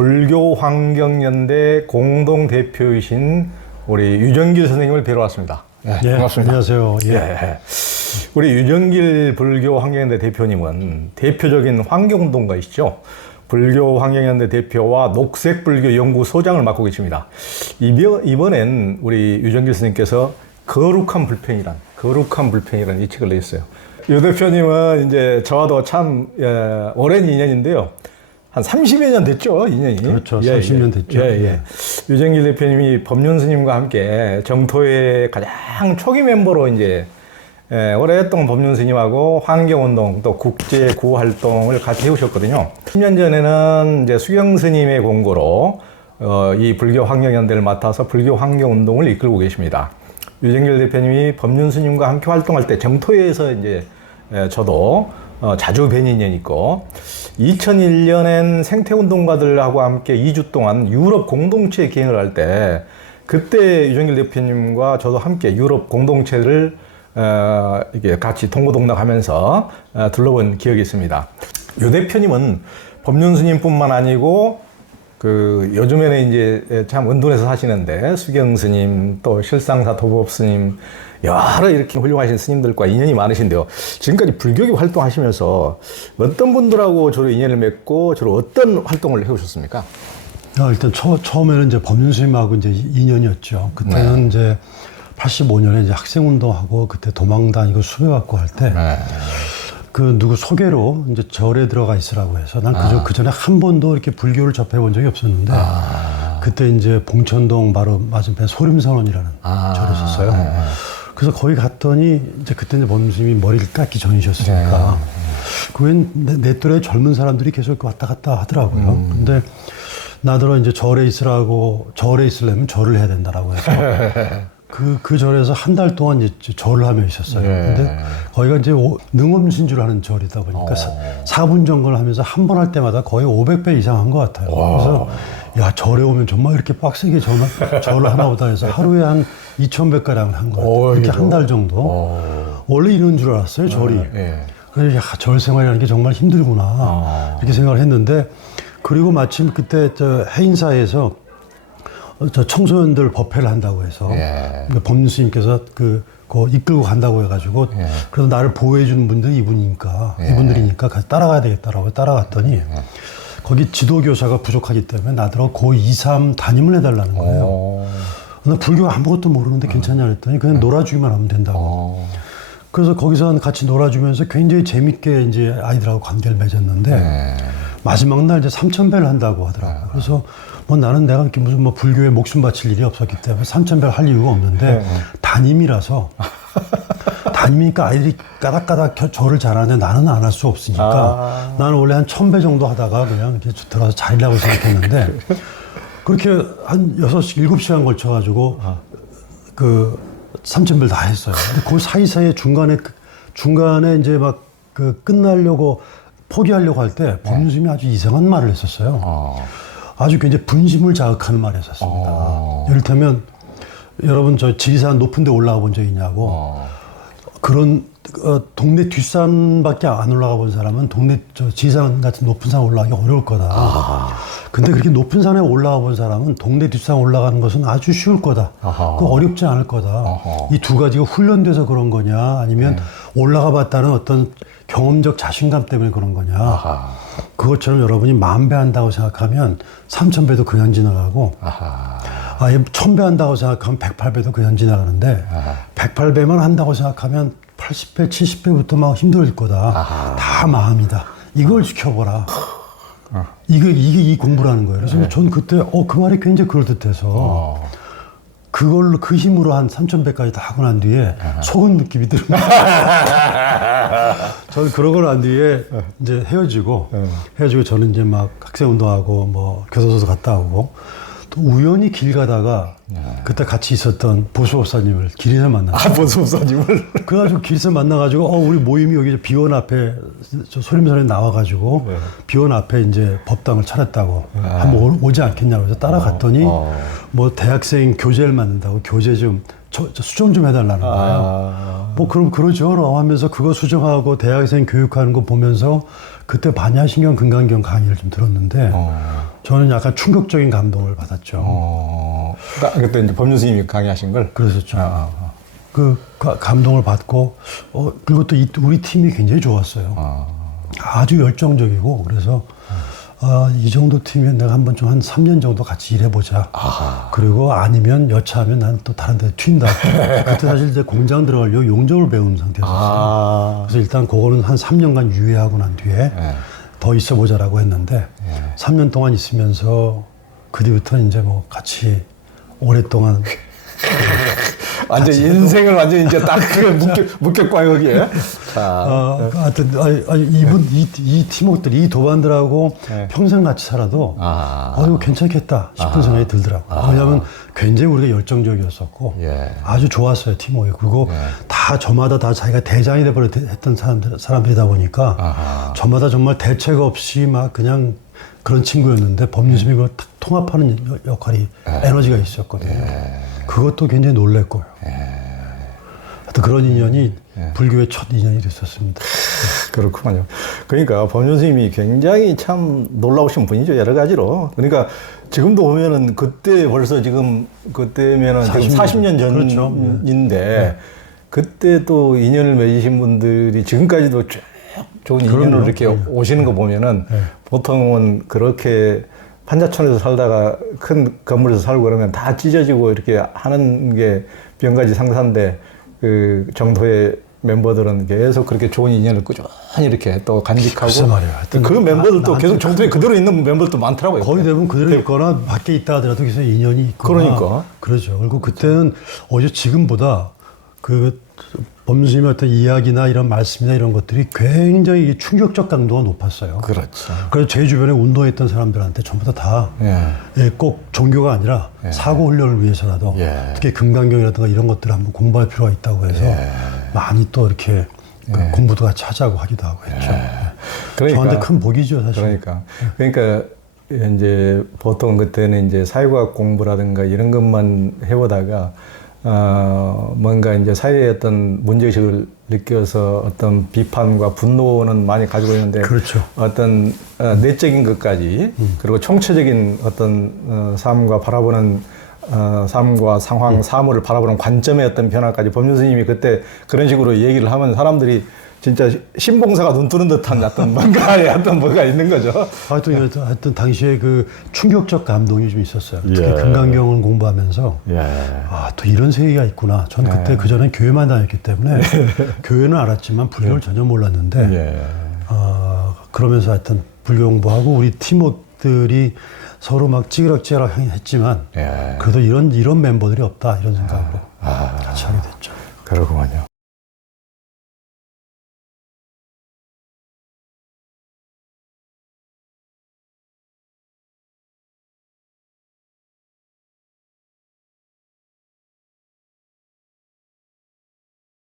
불교환경연대 공동대표이신 우리 유정길 선생님을 뵈러 왔습니다. 네, 반갑습니다. 안녕하세요. 예. 우리 유정길 불교환경연대 대표님은 대표적인 환경운동가이시죠. 불교환경연대 대표와 녹색불교연구소장을 맡고 계십니다. 이번엔 우리 유정길 선생님께서 거룩한 불평이란 이 책을 내셨어요. 유 대표님은 이제 저와도 참 오랜 인연인데요. 한 30여 년 됐죠, 인연이. 그렇죠. 30년 됐죠. 유정길 대표님이 법륜 스님과 함께 정토의 가장 초기 멤버로 이제 오랫동안 법륜 스님하고 환경운동 또 국제구호 활동을 같이 해오셨거든요. 10년 전에는 이제 수경 스님의 공고로 이 불교 환경연대를 맡아서 불교 환경운동을 이끌고 계십니다. 유정길 대표님이 법륜 스님과 함께 활동할 때 정토에서 이제 저도 자주 뵌 인연이 있고 2001년엔 생태운동가들하고 함께 2주 동안 유럽 공동체 기행을 할 때 그때 유정길 대표님과 저도 함께 유럽 공동체를 이게 같이 동고동락하면서 둘러본 기억이 있습니다. 유 대표님은 법륜 스님뿐만 아니고 그 요즘에는 이제 참 은둔해서 사시는데 수경 스님 또 실상사 도법 스님 여러 이렇게 훌륭하신 스님들과 인연이 많으신데요. 지금까지 불교계 활동하시면서 어떤 분들하고 주로 인연을 맺고 주로 어떤 활동을 해오셨습니까? 일단 처음에는 이제 법륜 스님하고 이제 인연이었죠. 그때는 이제 85년에 이제 학생운동하고 그때 도망 다니고 수배받고 할 때 그 누구 소개로 이제 절에 들어가 있으라고 해서 난 그 전에 한 번도 이렇게 불교를 접해본 적이 없었는데 그때 이제 봉천동 바로 맞은편 소림선원이라는 절이 있었어요. 그래서 거기 갔더니 이제 그때 이제 법륜 스님이 머리를 깎기 전이셨으니까 그웬 내 또래 젊은 사람들이 계속 왔다 갔다 하더라고요. 근데 나더러 이제 절에 있으려면 절을 해야 된다라고 해서 그 절에서 한 달 동안 이제 절을 하며 있었어요. 근데 거기가 이제 능엄신주를 하는 절이다 보니까 4분 정거를 하면서 한 번 할 때마다 거의 500배 이상 한 것 같아요. 그래서 야, 절에 오면 정말 이렇게 빡세게 절을 하나 보다 해서 하루에 한 2,000배가량을 한 것 같아요. 이렇게 한 달 정도. 원래 이런 줄 알았어요, 절이. 그래서 야, 절 생활이라는 게 정말 힘들구나. 이렇게 생각을 했는데 그리고 마침 그때 저 해인사에서 저 청소년들 법회를 한다고 해서 그러니까 법륜 스님께서 그 이끌고 간다고 해가지고 그래서 나를 보호해주는 분들이 이분들이니까 같이 따라가야 되겠다라고 따라갔더니 거기 지도교사가 부족하기 때문에 나더러 고 2, 3 담임을 해달라는 거예요. 나 불교 아무것도 모르는데 괜찮냐 그랬더니 그냥 놀아주기만 하면 된다고. 그래서 거기서 같이 놀아주면서 굉장히 재밌게 이제 아이들하고 관계를 맺었는데 마지막 날 이제 3,000배를 한다고 하더라고요. 그래서 뭐 나는 내가 이렇게 무슨 뭐 불교에 목숨 바칠 일이 없었기 때문에 3,000배를 할 이유가 없는데 담임이라서 담임이니까 아이들이 까닥까닥 절을 잘하는데 나는 안 할 수 없으니까 나는 원래 한 1,000배 정도 하다가 그냥 이렇게 들어가서 자리라고 생각했는데 그렇게 한 6, 7시간 걸쳐가지고 그 3,000배를 다 했어요. 근데 그 사이사이에 중간에 이제 막 그 끝나려고 포기하려고 할 때 법륜 스님이 아주 이상한 말을 했었어요. 아주 굉장히 분심을 자극하는 말을 했었습니다. 이를테면 여러분 저 지리산 높은 데 올라가 본 적 있냐고. 그런 동네 뒷산밖에 안 올라가 본 사람은 동네 저 지리산 같은 높은 산 올라가기 어려울 거다. 근데 그렇게 높은 산에 올라가 본 사람은 동네 뒷산 올라가는 것은 아주 쉬울 거다. 그 어렵지 않을 거다. 이 두 가지가 훈련돼서 그런 거냐 아니면 올라가 봤다는 어떤 경험적 자신감 때문에 그런 거냐. 그것처럼 여러분이 10,000배 한다고 생각하면 3,000배도 그냥 지나가고 1,000배 한다고 생각하면 108배도 그냥 지나가는데 108배만 한다고 생각하면 80배, 70배부터 막 힘들 거다. 다 마음이다. 이걸 지켜보라. 이게 이 공부라는 거예요. 그래서 전 그때 그 말이 굉장히 그럴듯해서 그걸로 그 힘으로 한 3,000배까지 다 하고 난 뒤에 속은 느낌이 듭니다. 저는 그러고 난 뒤에 이제 헤어지고 저는 이제 막 학생운동하고 뭐 교도소도 갔다 오고 또 우연히 길 가다가 그때 같이 있었던 보수법사님을 길에서 만났어요. 보수법사님을? 그래가지고 길에서 만나가지고 우리 모임이 여기 비원 앞에 저 소림산에 나와가지고 비원 앞에 이제 법당을 차렸다고 한번 오지 않겠냐고 해서 따라갔더니 뭐 대학생 교재를 만든다고 교재 좀 수정 좀 해달라는 거예요. 뭐 그럼 그러죠 라고 하면서 그거 수정하고 대학생 교육하는 거 보면서 그때 반야신경 금강경 강의를 좀 들었는데 저는 약간 충격적인 감동을 받았죠. 그러니까 그때 이제 법륜 스님이 강의하신 걸. 그랬었죠. 그 감동을 받고 그리고 또 우리 팀이 굉장히 좋았어요. 아주 열정적이고 그래서 이 정도 팀이면 내가 한번 좀 한 3년 정도 같이 일해보자. 그리고 아니면 여차하면 난 또 다른 데 튄다. 그때 사실 이제 공장 들어가려고 용접을 배운 상태였어요. 그래서 일단 그거는 한 3년간 유예하고 난 뒤에 더 있어보자라고 했는데 3년 동안 있으면서 그 뒤부터는 이제 뭐 같이 오랫동안 완전 인생을 완전 이제 딱 묶였고 거기에. 하여튼 이 팀워크들, 이 도반들하고 평생 같이 살아도 이거 괜찮겠다 싶은 생각이 들더라고요. 왜냐하면 굉장히 우리가 열정적이었었고 아주 좋았어요, 팀워크. 그리고 다 저마다 다 자기가 대장이 돼버렸던 사람들이다 보니까 저마다 정말 대책 없이 막 그냥 그런 친구였는데 법륜심이 그걸 딱 통합하는 역할이 에너지가 있었거든요. 그것도 굉장히 놀랬고요. 하여튼 그런 인연이 불교의 첫 인연이 됐었습니다. 그렇군요. 그러니까 법륜 스님이 굉장히 참 놀라우신 분이죠, 여러 가지로. 그러니까 지금도 보면은 그때 벌써 지금 그때면은 지금 40년 전인데 그때 또 인연을 맺으신 분들이 지금까지도 쭉 좋은 인연으로 이렇게 오시는 거 보면은 보통은 그렇게 판자촌에서 살다가 큰 건물에서 살고 그러면 다 찢어지고 이렇게 하는 게 병가지 상사인데 그 정토의 멤버들은 계속 그렇게 좋은 인연을 꾸준히 이렇게 또 간직하고 글쎄 말이에요. 그 멤버들도 계속 정토에 그대로 있는 멤버들도 많더라고요. 거의 대부분 그대로 있거나 밖에 있다 하더라도 계속 인연이 있거나 그러니까. 그러죠. 그리고 그때는 오히려 지금보다 그 법륜스님의 어떤 이야기나 이런 말씀이나 이런 것들이 굉장히 충격적 강도가 높았어요. 그렇죠. 그래서 제 주변에 운동했던 사람들한테 전부 다 꼭 종교가 아니라 사고 훈련을 위해서라도 특히 금강경이라든가 이런 것들을 한번 공부할 필요가 있다고 해서 많이 또 이렇게 공부도 같이 하자고 하기도 하고 했죠. 그러니까, 저한테 큰 복이죠, 사실. 그러니까 이제 보통 그때는 이제 사회과학 공부라든가 이런 것만 해보다가 뭔가 이제 사회의 어떤 문제의식을 느껴서 어떤 비판과 분노는 많이 가지고 있는데 그렇죠. 어떤 내적인 것까지 그리고 총체적인 어떤 삶과 바라보는 삶과 상황, 사물을 바라보는 관점의 어떤 변화까지 법륜 스님이 그때 그런 식으로 얘기를 하면 사람들이 진짜 신봉사가 눈 뜨는 듯한 어떤 뭔가의 어떤 뭐가 있는 거죠. 하여튼 당시에 그 충격적 감동이 좀 있었어요. 특히 금강경을 공부하면서 또 이런 세계가 있구나. 전 그때 그전에 교회만 다녔기 때문에 교회는 알았지만 불교를 전혀 몰랐는데 그러면서 하여튼 불교 공부하고 우리 팀워크들이 서로 막 찌그락찌그락 했지만 그래도 이런 멤버들이 없다 이런 생각으로 같이 하게 됐죠. 그렇군요.